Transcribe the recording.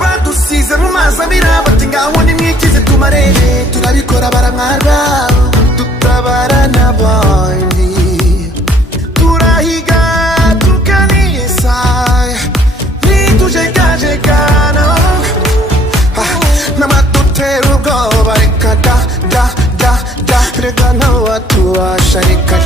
badusize mu mazi abira bati ngaho nimwikize tumarere turabikora baramwarwa tutabara n'abandi turahiga tukanisa ntitujegajegana n'amadutera ubwoba reka da reka ntawatubasha reka